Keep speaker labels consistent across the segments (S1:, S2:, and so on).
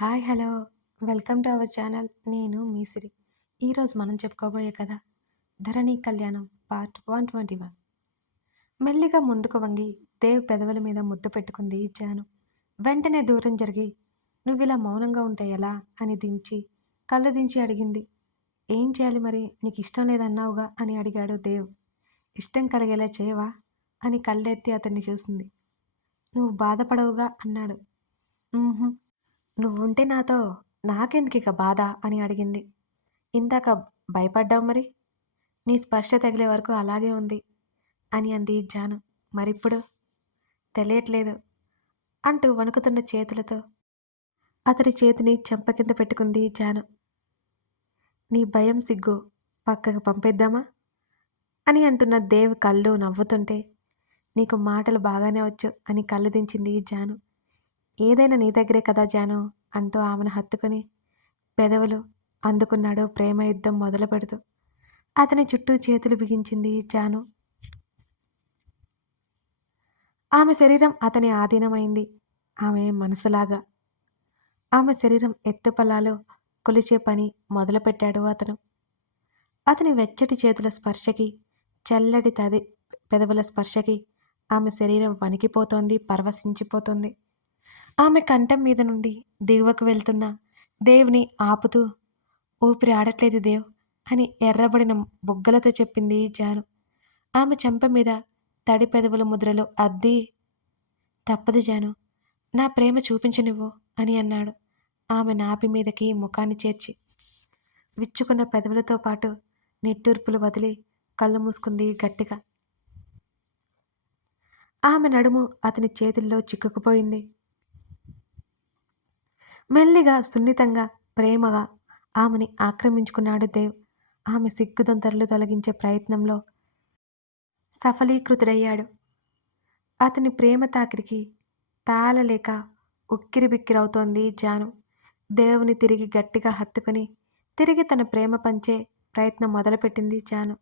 S1: Hi hello. Welcome to our channel. నేను మీసిరి. ఈరోజు మనం చెప్పుకోబోయే కథ ధరణి కళ్యాణం పార్ట్ వన్ ట్వంటీ వన్. మెల్లిగా ముందుకు వంగి దేవ్ పెదవుల మీద ముద్దు పెట్టుకుంది జాను. వెంటనే దూరం జరిగి నువ్వు ఇలా మౌనంగా ఉంటే ఎలా? అని దించి కళ్ళు దించి అడిగింది. ఏం చేయాలి మరి? నీకు ఇష్టం లేదన్నావుగా? అని అడిగాడు దేవ్. ఇష్టం కలిగేలా చేయవా? అని కళ్ళెత్తి అతన్ని చూసింది. నువ్వు బాధపడవుగా? అన్నాడు. నువ్వుంటే నాతో నాకెందుకు ఇక బాధ అని అడిగింది. ఇందాక భయపడ్డావు మరి? నీ స్పర్శ తగిలే వరకు అలాగే ఉంది అని అంది జాను మరిప్పుడు? తెలియట్లేదు అంటూ వణుకుతున్న చేతులతో. అతడి చేతిని చెంప కింద పెట్టుకుంది జాను నీ భయం సిగ్గు పక్కకు పంపేద్దామా? అని అంటున్న దేవ్ కళ్ళు నవ్వుతుంటే నీకు మాటలు బాగానే వచ్చు అని కళ్ళు దించింది జాను ఏదైనా నీ దగ్గరే కదా జాను అంటూ ఆమెను హత్తుకుని. పెదవులు అందుకున్నాడు ప్రేమ యుద్ధం మొదలు పెడుతూ అతని చుట్టూ చేతులు బిగించింది జాను. ఆమె శరీరం అతని ఆధీనమైంది. ఆమె మనసులాగా. ఆమె శరీరం ఎత్తుపల్లాలో కొలిచే పని మొదలుపెట్టాడు అతను. అతని వెచ్చటి చేతుల స్పర్శకి చల్లటి తది పెదవుల స్పర్శకి ఆమె శరీరం వణికిపోతోంది పరవశించిపోతుంది. ఆమె కంఠం మీద నుండి దిగువకు వెళ్తున్న దేవుని ఆపుతూ ఊపిరి ఆడట్లేదు దేవ్ అని ఎర్రబడిన బుగ్గలతో చెప్పింది జాను. ఆమె చెంప మీద తడి పెదవుల ముద్రలు అద్ది తప్పదు జాను నా ప్రేమ చూపించనివ్వు అని అన్నాడు. ఆమె నాపి మీదకి ముఖాన్ని చేర్చి విచ్చుకున్న పెదవులతో పాటు నిట్టూర్పులు వదిలి కళ్ళు మూసుకుంది గట్టిగా. ఆమె నడుము అతని చేతుల్లో చిక్కుకుపోయింది. మెల్లిగా సున్నితంగా ప్రేమగా ఆమెని ఆక్రమించుకున్నాడు దేవ్. ఆమె సిగ్గుదొంతరలు తొలగించే ప్రయత్నంలో సఫలీకృతుడయ్యాడు. అతని ప్రేమ తాకిడికి తాళలేక ఉక్కిరిబిక్కిరవుతోంది జాను. దేవుని తిరిగి గట్టిగా హత్తుకుని తిరిగి తన ప్రేమ పంచే ప్రయత్నం మొదలుపెట్టింది జాను.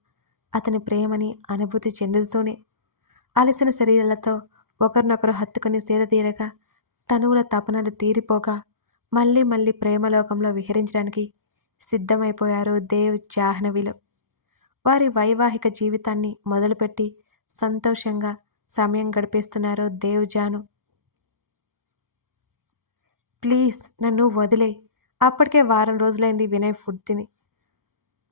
S1: అతని ప్రేమని అనుభూతి చెందుతూనే అలసిన శరీరాలతో ఒకరినొకరు హత్తుకుని సేదతీరగా తనువుల తపనలు తీరిపోగా మళ్ళీ మళ్ళీ ప్రేమలోకంలో విహరించడానికి సిద్ధమైపోయారు దేవ్ జాహ్నవిలు. వారి వైవాహిక జీవితాన్ని మొదలుపెట్టి సంతోషంగా సమయం గడిపేస్తున్నారు దేవ్ జాను. ప్లీజ్ నన్ను వదిలే. అప్పటికే వారం రోజులైంది వినయ్ ఫుడ్ తిని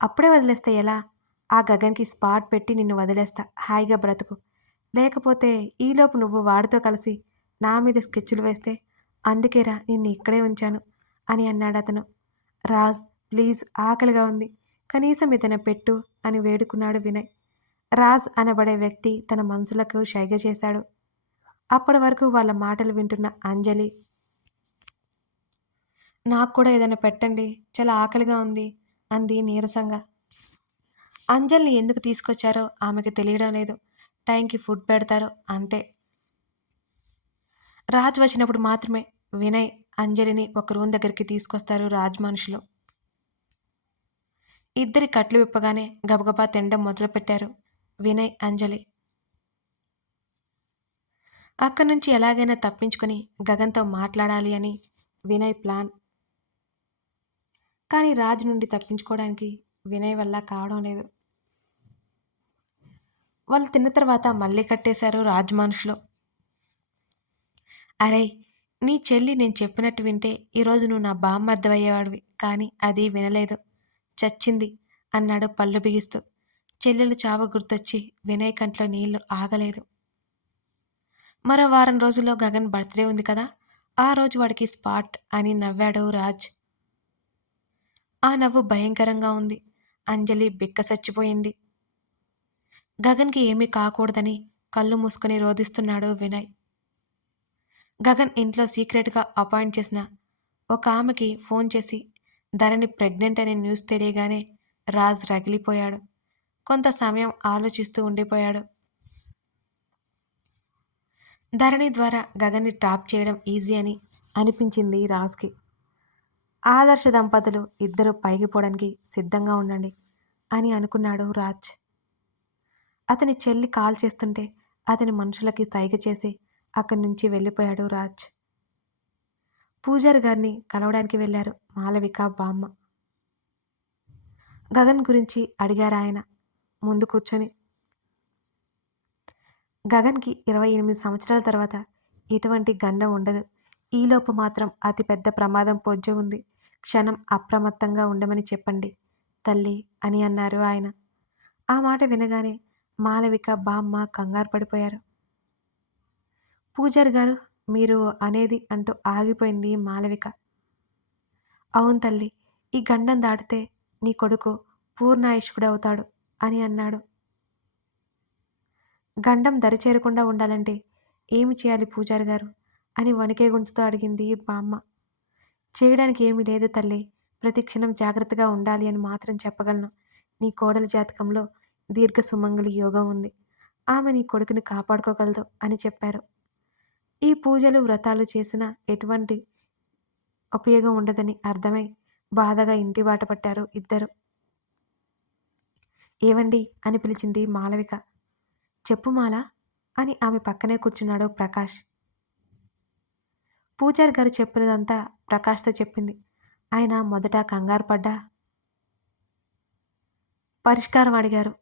S1: అప్పుడే వదిలేస్తే ఎలా? ఆ గగన్కి స్పాట్ పెట్టి నిన్ను వదిలేస్తా. హాయిగా బ్రతుకు. లేకపోతే ఈలోపు నువ్వు వాడితో కలిసి నా మీద స్కెచ్లు వేస్తే అందుకేరా నిన్ను ఇక్కడే ఉంచాను అని అన్నాడు అతను. రాజ్ ప్లీజ్ ఆకలిగా ఉంది. కనీసం ఇతను పెట్టు అని వేడుకున్నాడు వినయ్. రాజ్ అనబడే వ్యక్తి తన మనసులకు శైగ చేశాడు. అప్పటి వరకు వాళ్ళ మాటలు వింటున్న అంజలి నాకు కూడా ఏదైనా పెట్టండి చాలా ఆకలిగా ఉంది అంది నీరసంగా. అంజలిని ఎందుకు తీసుకొచ్చారో ఆమెకు తెలియడం లేదు. టైంకి ఫుడ్ పెడతారో అంతే. రాజ్ వచ్చినప్పుడు మాత్రమే వినయ్ అంజలిని ఒక రూమ్ దగ్గరికి తీసుకొస్తారు రాజ్ మనుషులు. ఇద్దరి కట్లు విప్పగానే గబగబా తినడం మొదలుపెట్టారు వినయ్ అంజలి. అక్కడి నుంచి ఎలాగైనా తప్పించుకొని గగన్తో మాట్లాడాలి అని వినయ్ ప్లాన్. కానీ రాజ్ నుండి తప్పించుకోవడానికి వినయ్ వల్ల కావడం లేదు. వాళ్ళు తిన్న తర్వాత మళ్ళీ కట్టేశారు రాజ్ మనుషులు. అరే నీ చెల్లి నేను చెప్పినట్టు వింటే ఈరోజు నువ్వు నా బామ్మ అర్థమయ్యేవాడివి కానీ అది వినలేదు. చచ్చింది అన్నాడు పళ్ళు బిగిస్తూ. చెల్లెలు చావు గుర్తొచ్చి వినయ్ కంట్లో నీళ్ళు ఆగలేదు. మరో వారం రోజుల్లో గగన్ బర్త్డే ఉంది కదా ఆ రోజు వాడికి స్పాట్ అని నవ్వాడు రాజ్. ఆ నవ్వు భయంకరంగా ఉంది. అంజలి బిక్క చచ్చిపోయింది. గగన్కి ఏమీ కాకూడదని కళ్ళు మూసుకొని రోధిస్తున్నాడు వినయ్. గగన్ ఇంట్లో సీక్రెట్గా అపాయింట్ చేసిన ఒక ఆమెకి ఫోన్ చేసి ధరణి ప్రెగ్నెంట్ అనే న్యూస్ తెలియగానే రాజ్ రగిలిపోయాడు. కొంత సమయం ఆలోచిస్తూ ఉండిపోయాడు. ధరణి ద్వారా గగన్ని ట్రాప్ చేయడం ఈజీ అని అనిపించింది రాజ్కి. ఆదర్శ దంపతులు ఇద్దరు పైకి పోవడానికి సిద్ధంగా ఉండండి అని అనుకున్నాడు రాజ్. అతని చెల్లి కాల్ చేస్తుంటే అతని మనుషులకి తైగ చేసి అక్కడి నుంచి వెళ్ళిపోయాడు రాజ్. పూజారి గారిని కలవడానికి వెళ్ళారు మాలవిక బామ్మ. గగన్ గురించి అడిగారు ఆయన ముందు కూర్చొని. గగన్కి ఇరవై ఎనిమిది సంవత్సరాల తర్వాత ఎటువంటి గండం ఉండదు. ఈలోపు మాత్రం అతి పెద్ద ప్రమాదం పొజ్జు ఉంది. క్షణం అప్రమత్తంగా ఉండమని చెప్పండి తల్లి అని అన్నారు ఆయన. ఆ మాట వినగానే మాలవిక బామ్మ కంగారు పడిపోయారు. పూజారి గారు మీరు అనేది అంటూ ఆగిపోయింది మాలవిక. అవును తల్లి ఈ గండం దాటితే నీ కొడుకు పూర్ణాయుష్కుడు అవుతాడు అని అన్నాడు. గండం దరి చేరకుండా ఉండాలంటే ఏమి చేయాలి పూజారి గారు? అని వణికే గుంచుతూ అడిగింది బామ్మ చేయడానికి ఏమీ లేదు తల్లి ప్రతి క్షణం జాగ్రత్తగా ఉండాలి అని మాత్రం చెప్పగలను. నీ కోడలి జాతకంలో దీర్ఘ సుమంగళి యోగం ఉంది. ఆమె నీ కొడుకుని కాపాడుకోగలదు అని చెప్పారు. ఈ పూజలు వ్రతాలు చేసిన ఎటువంటి ఉపయోగం ఉండదని అర్థమై బాధగా ఇంటి బాట పట్టారు ఇద్దరు. ఏవండి? అని పిలిచింది మాలవిక. చెప్పు మాల అని ఆమె పక్కనే కూర్చున్నాడు ప్రకాష్. పూజారి గారు చెప్పినదంతా ప్రకాష్తో చెప్పింది. ఆయన మొదట కంగారు పడ్డా? పరిష్కారం అడిగారు.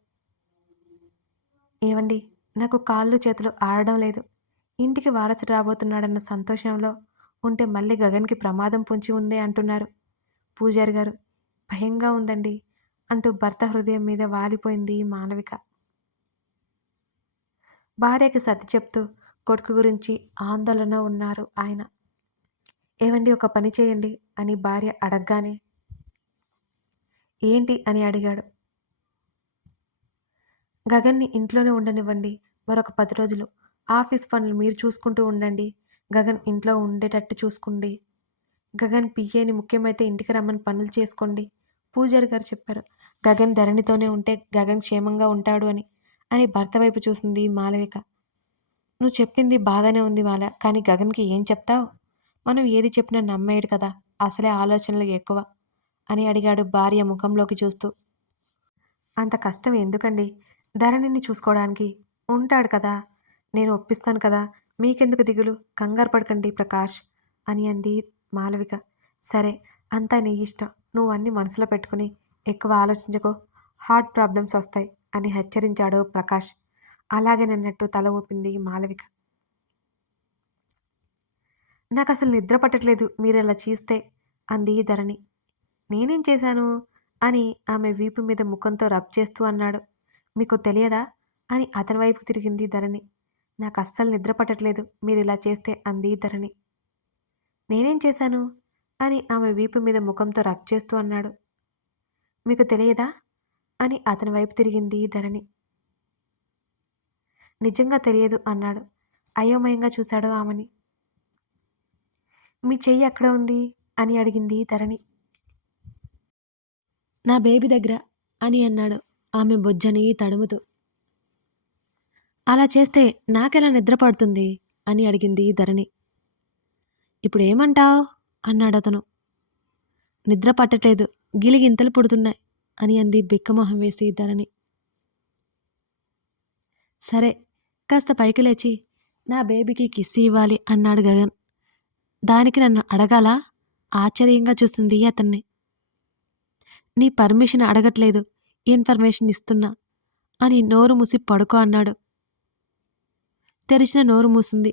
S1: ఏవండి? నాకు కాళ్ళు చేతులు ఆడడం లేదు. ఇంటికి వారసుడు రాబోతున్నాడన్న సంతోషంలో ఉంటే మళ్ళీ గగన్కి ప్రమాదం పొంచి ఉందే అంటున్నారు. పూజారి గారు భయంగా ఉందండి అంటూ భర్త హృదయం మీద వాలిపోయింది మాలవిక భార్యకి సతి చెప్తూ కొడుకు గురించి ఆందోళన ఉన్నారు ఆయన. ఏవండి ఒక పని చేయండి అని భార్య అడగగానే. ఏంటి అని అడిగాడు. గగన్ని ఇంట్లోనే ఉండనివ్వండి మరొక పది రోజులు. ఆఫీస్ పనులు మీరు చూసుకుంటూ ఉండండి. గగన్ ఇంట్లో ఉండేటట్టు చూసుకోండి. గగన్ పిఏని ముఖ్యమైతే ఇంటికి రమ్మని పనులు చేసుకోండి. పూజారి గారు చెప్పారు. గగన్ ధరణితోనే ఉంటే గగన్ క్షేమంగా ఉంటాడు అని. అని భర్త వైపు చూసింది మాలవిక. నువ్వు చెప్పింది బాగానే ఉంది మాల కానీ గగన్కి ఏం చెప్తావు? మనం ఏది చెప్పినా నమ్మేయడు కదా అసలే ఆలోచనలు ఎక్కువ అని అడిగాడు భార్య ముఖంలోకి చూస్తూ. అంత కష్టం ఎందుకండి? ధరణిని చూసుకోవడానికి ఉంటాడు కదా నేను ఒప్పిస్తాను కదా మీకెందుకు దిగులు? కంగారు పడకండి ప్రకాష్ అని అంది మాలవిక. సరే అంతా నీ ఇష్టం. నువ్వు అన్ని మనసులో పెట్టుకుని ఎక్కువ ఆలోచించకో. హార్ట్ ప్రాబ్లమ్స్ వస్తాయి అని హెచ్చరించాడు ప్రకాష్. అలాగే నిన్నట్టు తల ఊపింది మాలవిక. నాకు అసలు నిద్ర పట్టట్లేదు మీరు ఇలా చేస్తే అంది ధరణి. నేనేం చేశాను? అని ఆమె వీపు మీద ముఖంతో రబ్ చేస్తూ అన్నాడు. మీకు తెలియదా? అని అతని వైపు తిరిగింది ధరణి. నాకు అస్సలు నిద్ర పట్టట్లేదు. మీరు ఇలా చేస్తే అంది ధరణి. నేనేం చేశాను? అని ఆమె వీపు మీద ముఖంతో రబ్ చేస్తూ అన్నాడు. మీకు తెలియదా? అని అతని వైపు తిరిగింది ధరణి. నిజంగా తెలియదు అన్నాడు. అయోమయంగా చూశాడు ఆమెని. మీ చెయ్యి ఎక్కడ ఉంది? అని అడిగింది ధరణి.
S2: నా బేబీ దగ్గర అని అన్నాడు ఆమె బొజ్జని తడుముతూ. అలా చేస్తే నాకెలా నిద్ర పడుతుంది? అని అడిగింది ధరణి. ఇప్పుడు ఏమంటావ్ అన్నాడు అతను. నిద్ర పట్టట్లేదు గిలిగింతలు పుడుతున్నాయి అని అంది బిక్కమొహం వేసి ధరణి. సరే కాస్త పైకి లేచి నా బేబీకి కిస్ ఇవ్వాలి అన్నాడు గగన్. దానికి నన్ను అడగాలా? ఆశ్చర్యంగా చూస్తుంది అతన్ని. నీ పర్మిషన్ అడగట్లేదు ఇన్ఫర్మేషన్ ఇస్తున్నా అని నోరు మూసి పడుకో అన్నాడు. తెరిచిన నోరు మూసింది.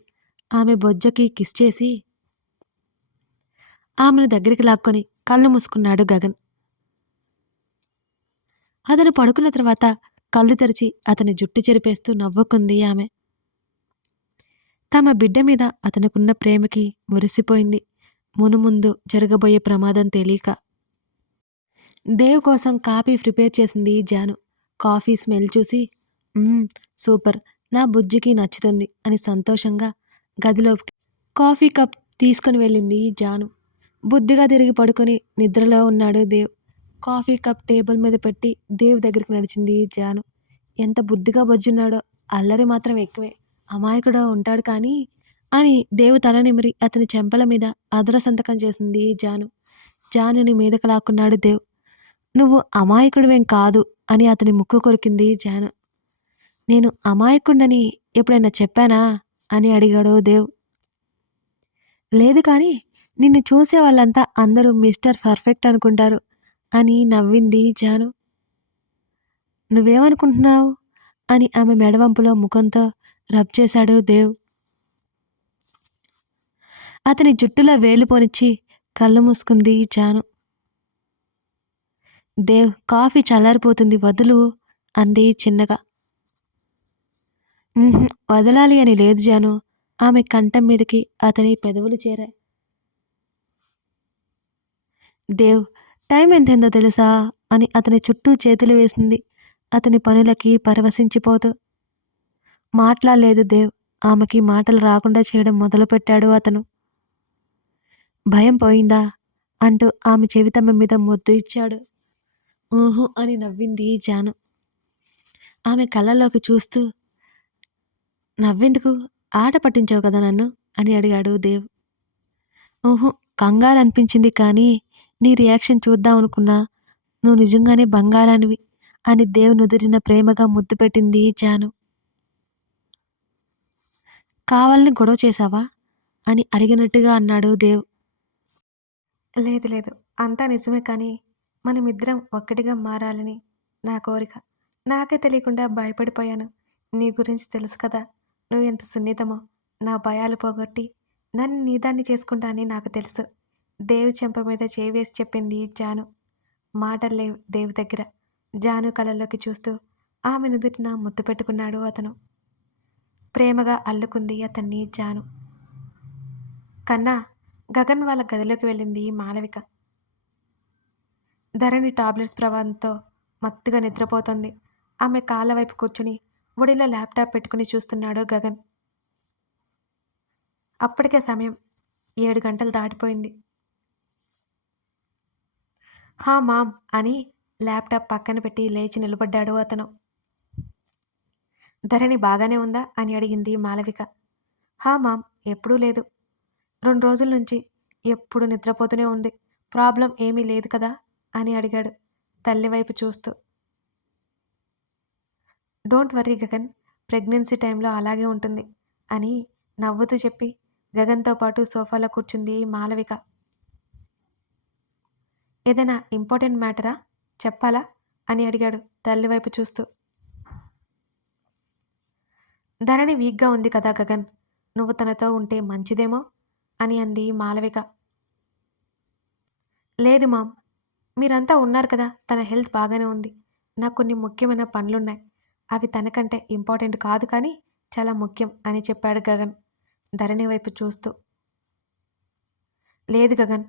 S2: ఆమె బొజ్జకి కిస్ చేసి ఆమెను దగ్గరికి లాక్కొని కళ్ళు మూసుకున్నాడు గగన్. అతను పడుకున్న తర్వాత కళ్ళు తెరిచి అతని జుట్టు చెరిపేస్తూ నవ్వుకుంది ఆమె. తమ బిడ్డ మీద అతనుకున్న ప్రేమకి మురిసిపోయింది. మునుముందు జరగబోయే ప్రమాదం తెలియక దేవ్ కోసం కాఫీ ప్రిపేర్ చేసింది జాను. కాఫీ స్మెల్ చూసి సూపర్. నా బుజ్జికి నచ్చుతుంది అని సంతోషంగా గదిలోకి కాఫీ కప్ తీసుకుని వెళ్ళింది జాను. బుద్ధిగా తిరిగి పడుకొని నిద్రలో ఉన్నాడు దేవ్. కాఫీ కప్ టేబుల్ మీద పెట్టి దేవ్ దగ్గరికి నడిచింది జాను. ఎంత బుద్ధిగా బొజ్జున్నాడో అల్లరి మాత్రం ఎక్కువే. అమాయకుడు ఉంటాడు కానీ అని దేవు తల నిమిరి అతని చెంపల మీద అదర సంతకం చేసింది జాను. జానుని మీదకు లాక్కున్నాడు దేవ్. నువ్వు అమాయకుడివేం కాదు అని అతని ముక్కు కొరికింది జాను. నేను అమాయకుండని ఎప్పుడైనా చెప్పానా? అని అడిగాడు దేవ్. లేదు కానీ నిన్ను చూసే వాళ్ళంతా అందరూ మిస్టర్ పర్ఫెక్ట్ అనుకుంటారు అని నవ్వింది జాను. నువ్వేమనుకుంటున్నావు? అని ఆమె మెడవంపులో ముఖంతో రబ్ చేశాడు దేవ్. అతని జుట్టులో వేలు పోనిచ్చి కళ్ళు మూసుకుంది జాను. దేవ్ కాఫీ చల్లారిపోతుంది వదులు అంది చిన్నగా. వదలాలి అని లేదు జాను. ఆమె కంఠం మీదకి అతని పెదవులు చేరాయి. దేవ్ టైం ఎంతైందో తెలుసా అని అతని చుట్టూ చేతులు వేసింది. అతని పనులకి పరవశించిపోతూ మాట్లాడలేదు దేవ్. ఆమెకి మాటలు రాకుండా చేయడం మొదలుపెట్టాడు అతను. భయం పోయిందా అంటూ ఆమె చెవితమ్మ మీద ముద్దు ఇచ్చాడు. ఊహు అని నవ్వింది జాను. ఆమె కళ్ళలోకి చూస్తూ నవ్వెందుకు? ఆట పట్టించావు కదా నన్ను? అని అడిగాడు దేవ్. ఓహో కంగారు అనిపించింది కానీ నీ రియాక్షన్ చూద్దాం అనుకున్నా. నువ్వు నిజంగానే బంగారానివి అని దేవ్ నుదిరిన ప్రేమగా ముద్దు పెట్టింది జాను. కావాలని గొడవ చేశావా? అని అడిగినట్టుగా అన్నాడు దేవ్.
S1: లేదు లేదు. అంతా నిజమే కానీ మనమిద్దరం ఒక్కటిగా మారాలని నా కోరిక. నాకే తెలియకుండా భయపడిపోయాను. నీ గురించి తెలుసు కదా. నువ్వు ఎంత సున్నితమో నా భయాలు పోగొట్టి నన్ను నీదాన్ని చేసుకుంటా అని నాకు తెలుసు. దేవు చెంప మీద చేయి వేసి చెప్పింది జాను. మాటలు లేవు దేవు దగ్గర. జాను కళ్ళల్లోకి చూస్తూ ఆమె నుదుటిన ముద్దు పెట్టుకున్నాడు అతను. ప్రేమగా అల్లుకుంది అతన్ని జాను. కన్నా గగన్ వాళ్ళ గదిలోకి వెళ్ళింది మాలవిక. ధరణి టాబ్లెట్స్ ప్రభావంతో మత్తుగా నిద్రపోతుంది. ఆమె కాళ్ళ వైపు కూర్చుని ఒడిలో ల్యాప్టాప్ పెట్టుకుని చూస్తున్నాడు గగన్. అప్పటికే సమయం ఏడు గంటలు దాటిపోయింది. హా మామ్ అని ల్యాప్టాప్ పక్కన పెట్టి లేచి నిలబడ్డాడు అతను. ధరణి బాగానే ఉందా? అని అడిగింది మాలవిక. హా మామ్ ఎప్పుడూ లేదు. రెండు రోజుల నుంచి ఎప్పుడు నిద్రపోతూనే ఉంది. ప్రాబ్లం ఏమీ లేదు కదా? అని అడిగాడు తల్లి వైపు చూస్తూ. డోంట్ వర్రీ గగన్ ప్రెగ్నెన్సీ టైంలో అలాగే ఉంటుంది అని నవ్వుతూ చెప్పి గగన్తో పాటు సోఫాలో కూర్చుంది మాలవిక. ఏదైనా ఇంపార్టెంట్ మ్యాటరా? చెప్పాలా? అని అడిగాడు తల్లి వైపు చూస్తూ. ధరణి వీక్గా ఉంది కదా గగన్ నువ్వు తనతో ఉంటే మంచిదేమో? అని అంది మాలవిక. లేదు మామ్ మీరంతా ఉన్నారు కదా తన హెల్త్ బాగానే ఉంది నాకు కొన్ని ముఖ్యమైన పనులున్నాయి. అవి తనకంటే ఇంపార్టెంట్ కాదు కానీ చాలా ముఖ్యం అని చెప్పాడు గగన్ ధరణి వైపు చూస్తూ. లేదు గగన్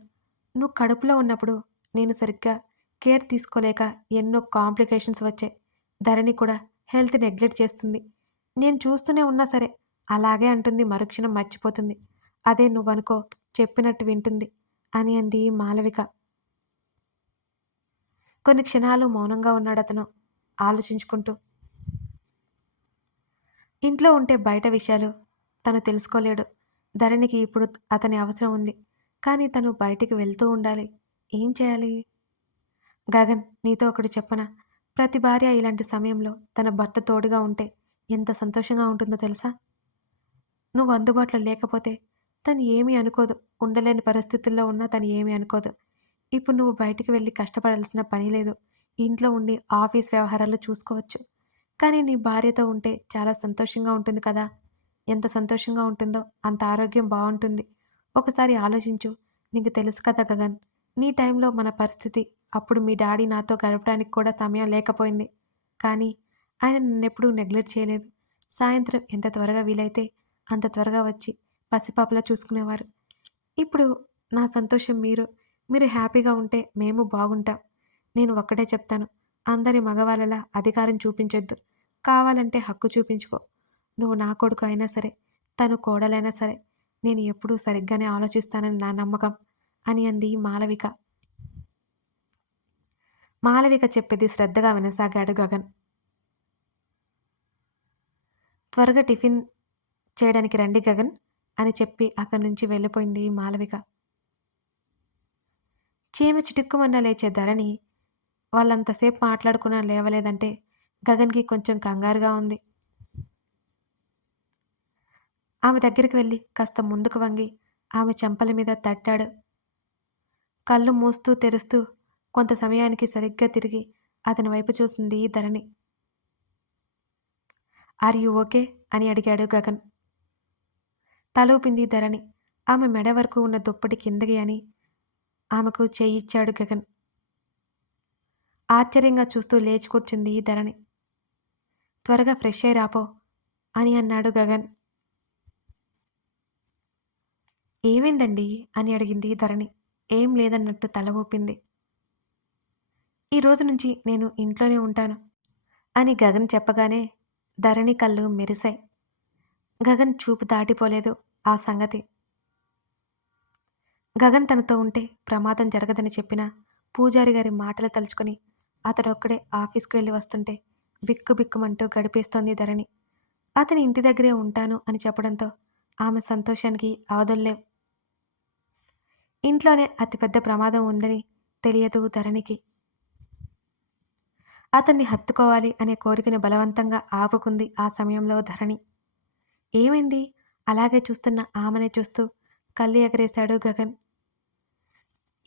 S1: నువ్వు కడుపులో ఉన్నప్పుడు నేను సరిగ్గా కేర్ తీసుకోలేక ఎన్నో కాంప్లికేషన్స్ వచ్చాయి ధరణి కూడా హెల్త్ నెగ్లెక్ట్ చేస్తుంది. నేను చూస్తూనే ఉన్నా సరే అలాగే అంటుంది మరుక్షణం మర్చిపోతుంది. అదే నువ్వనుకో చెప్పినట్టు వింటుంది అని అంది మాలవిక. కొన్ని క్షణాలు మౌనంగా ఉన్నాడు అతను. ఆలోచించుకుంటూ ఇంట్లో ఉంటే బయట విషయాలు తను తెలుసుకోలేడు. ధరణికి ఇప్పుడు అతని అవసరం ఉంది. కానీ తను బయటికి వెళ్తూ ఉండాలి. ఏం చేయాలి? గగన్ నీతో ఒకటి చెప్పనా? ప్రతి భార్య ఇలాంటి సమయంలో తన భర్త తోడుగా ఉంటే ఎంత సంతోషంగా ఉంటుందో తెలుసా? నువ్వు అందుబాటులో లేకపోతే తను ఏమీ అనుకోదు. ఉండలేని పరిస్థితుల్లో ఉన్నా తను ఏమీ అనుకోదు. ఇప్పుడు నువ్వు బయటికి వెళ్ళి కష్టపడాల్సిన పని లేదు. ఇంట్లో ఉండి ఆఫీస్ వ్యవహారాలు చూసుకోవచ్చు. కానీ నీ భార్యతో ఉంటే చాలా సంతోషంగా ఉంటుంది కదా. ఎంత సంతోషంగా ఉంటుందో అంత ఆరోగ్యం బాగుంటుంది. ఒకసారి ఆలోచించు. నీకు తెలుసు కదా గగన్. నీ టైంలో మన పరిస్థితి అప్పుడు మీ డాడీ నాతో గడపడానికి కూడా సమయం లేకపోయింది. కానీ ఆయన నన్నెప్పుడూ నెగ్లెక్ట్ చేయలేదు. సాయంత్రం ఎంత త్వరగా వీలైతే అంత త్వరగా వచ్చి పసిపాపలా చూసుకునేవారు. ఇప్పుడు నా సంతోషం మీరు. మీరు హ్యాపీగా ఉంటే మేము బాగుంటాం. నేను ఒక్కటే చెప్తాను. అందరి మగవాళ్ళలా అధికారం చూపించొద్దు. కావాలంటే హక్కు చూపించుకో. నువ్వు నా కొడుకు అయినా సరే తను కోడలైనా సరే నేను ఎప్పుడూ సరిగ్గానే ఆలోచిస్తానని నా నమ్మకం అని అంది మాలవిక. మాలవిక చెప్పేది శ్రద్ధగా వినసాగాడు గగన్. త్వరగా టిఫిన్ చేయడానికి రండి గగన్ అని చెప్పి అక్కడి నుంచి వెళ్ళిపోయింది మాలవిక. చీమ చిటుక్కుమన్న లేచే ధరణి వాళ్ళంతసేపు మాట్లాడుకున్నా లేవలేదంటే గగన్కి కొంచెం కంగారుగా ఉంది. ఆమె దగ్గరికి వెళ్ళి కాస్త ముందుకు వంగి ఆమె చెంపల మీద తట్టాడు. కళ్ళు మూస్తూ తెరుస్తూ కొంత సమయానికి సరిగ్గా తిరిగి అతని వైపు చూసింది ధరణి. Are you okay? అని అడిగాడు గగన్. తలూపింది ధరణి. ఆమె మెడ వరకు ఉన్న దుప్పటి కిందకి అని ఆమెకు చేయిచ్చాడు గగన్. ఆశ్చర్యంగా చూస్తూ లేచి కూర్చుంది ధరణి. త్వరగా ఫ్రెష్ అయి రాపో అని అన్నాడు గగన్. ఏమైందండి? అని అడిగింది ధరణి. ఏం లేదన్నట్టు తల ఊపింది. ఈ రోజు నుంచి నేను ఇంట్లోనే ఉంటాను అని గగన్ చెప్పగానే ధరణి కళ్ళు మెరిశాయి. గగన్ చూపు దాటిపోలేదు ఆ సంగతి. గగన్ తనతో ఉంటే ప్రమాదం జరగదని చెప్పిన పూజారి గారి మాటలు తలుచుకొని అతడొక్కడే ఆఫీస్కి వెళ్ళి వస్తుంటే బిక్కు బిక్కుమంటూ గడిపేస్తోంది ధరణి. అతని ఇంటి దగ్గరే ఉంటాను అని చెప్పడంతో ఆమె సంతోషానికి అవధుల్లేవు ఇంట్లోనే అతిపెద్ద ప్రమాదం ఉందని తెలియదు ధరణికి. అతన్ని హత్తుకోవాలి అనే కోరికని బలవంతంగా ఆపుకుంది ఆ సమయంలో ధరణి. ఏమైంది? అలాగే చూస్తున్న ఆమెనే చూస్తూ కళ్ళు ఎగరేశాడు గగన్.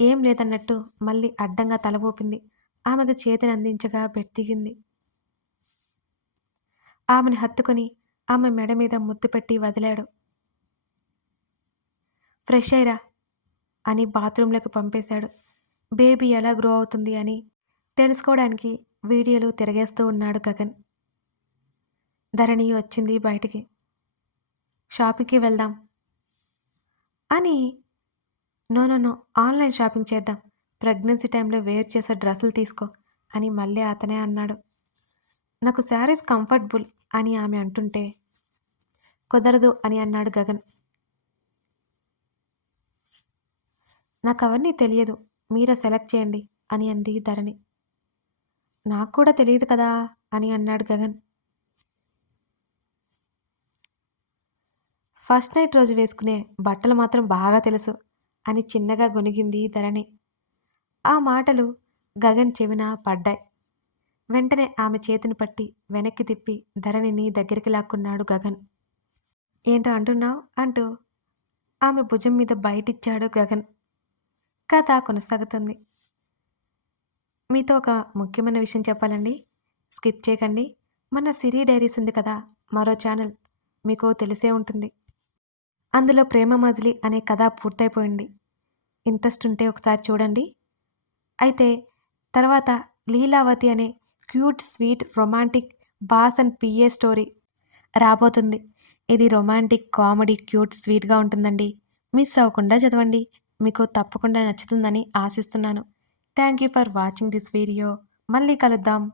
S1: ఏం లేదన్నట్టు మళ్ళీ అడ్డంగా తల ఊపింది. ఆమెకు చేతిని అందించగా బెడ్ దిగింది. ఆమెను హత్తుకొని ఆమె మెడ మీద ముద్దు పెట్టి వదిలాడు. ఫ్రెష్ అయిరా అని బాత్రూంలోకి పంపేశాడు. బేబీ ఎలా గ్రో అవుతుంది అని తెలుసుకోవడానికి వీడియోలు తిరగేస్తూ ఉన్నాడు గగన్. ధరణి వచ్చింది బయటికి. షాపింగ్కి వెళ్దాం అని no no no online shopping చేద్దాం. ప్రెగ్నెన్సీ టైంలో వేర్ చేసే డ్రెస్సులు తీసుకో అని మళ్ళీ అతనే అన్నాడు. నాకు శారీస్ కంఫర్టబుల్ అని ఆమె అంటుంటే కుదరదు అని అన్నాడు గగన్. నాకు అవన్నీ తెలియదు మీరే సెలెక్ట్ చేయండి అని అంది ధరణి. నాకు కూడా తెలియదు కదా అని అన్నాడు గగన్. ఫస్ట్ నైట్ రోజు వేసుకునే బట్టలు మాత్రం బాగా తెలుసు అని చిన్నగా గొనిగింది ధరణి. ఆ మాటలు గగన్ చెవిన పడ్డాయి. వెంటనే ఆమె చేతిని పట్టి వెనక్కి తిప్పి ధరణిని దగ్గరికి లాక్కున్నాడు గగన్. ఏంటో అంటున్నావు? అంటూ ఆమె భుజం మీద బయటిచ్చాడు గగన్. కథ కొనసాగుతుంది. మీతో ఒక ముఖ్యమైన విషయం చెప్పాలండి. స్కిప్ చేయకండి. మన సిరి డైరీస్ ఉంది కదా మరో ఛానల్ మీకు తెలిసే ఉంటుంది. అందులో ప్రేమ మజిలి అనే కథ పూర్తయిపోయింది. ఇంట్రెస్ట్ ఉంటే ఒకసారి చూడండి. అయితే తర్వాత లీలావతి అనే cute sweet romantic boss and PA story రాబోతుంది. ఇది రొమాంటిక్ కామెడీ క్యూట్ స్వీట్గా ఉంటుందండి. మిస్ అవ్వకుండా చదవండి. మీకు తప్పకుండా నచ్చుతుందని ఆశిస్తున్నాను. Thank you for watching this video. మళ్ళీ కలుద్దాం.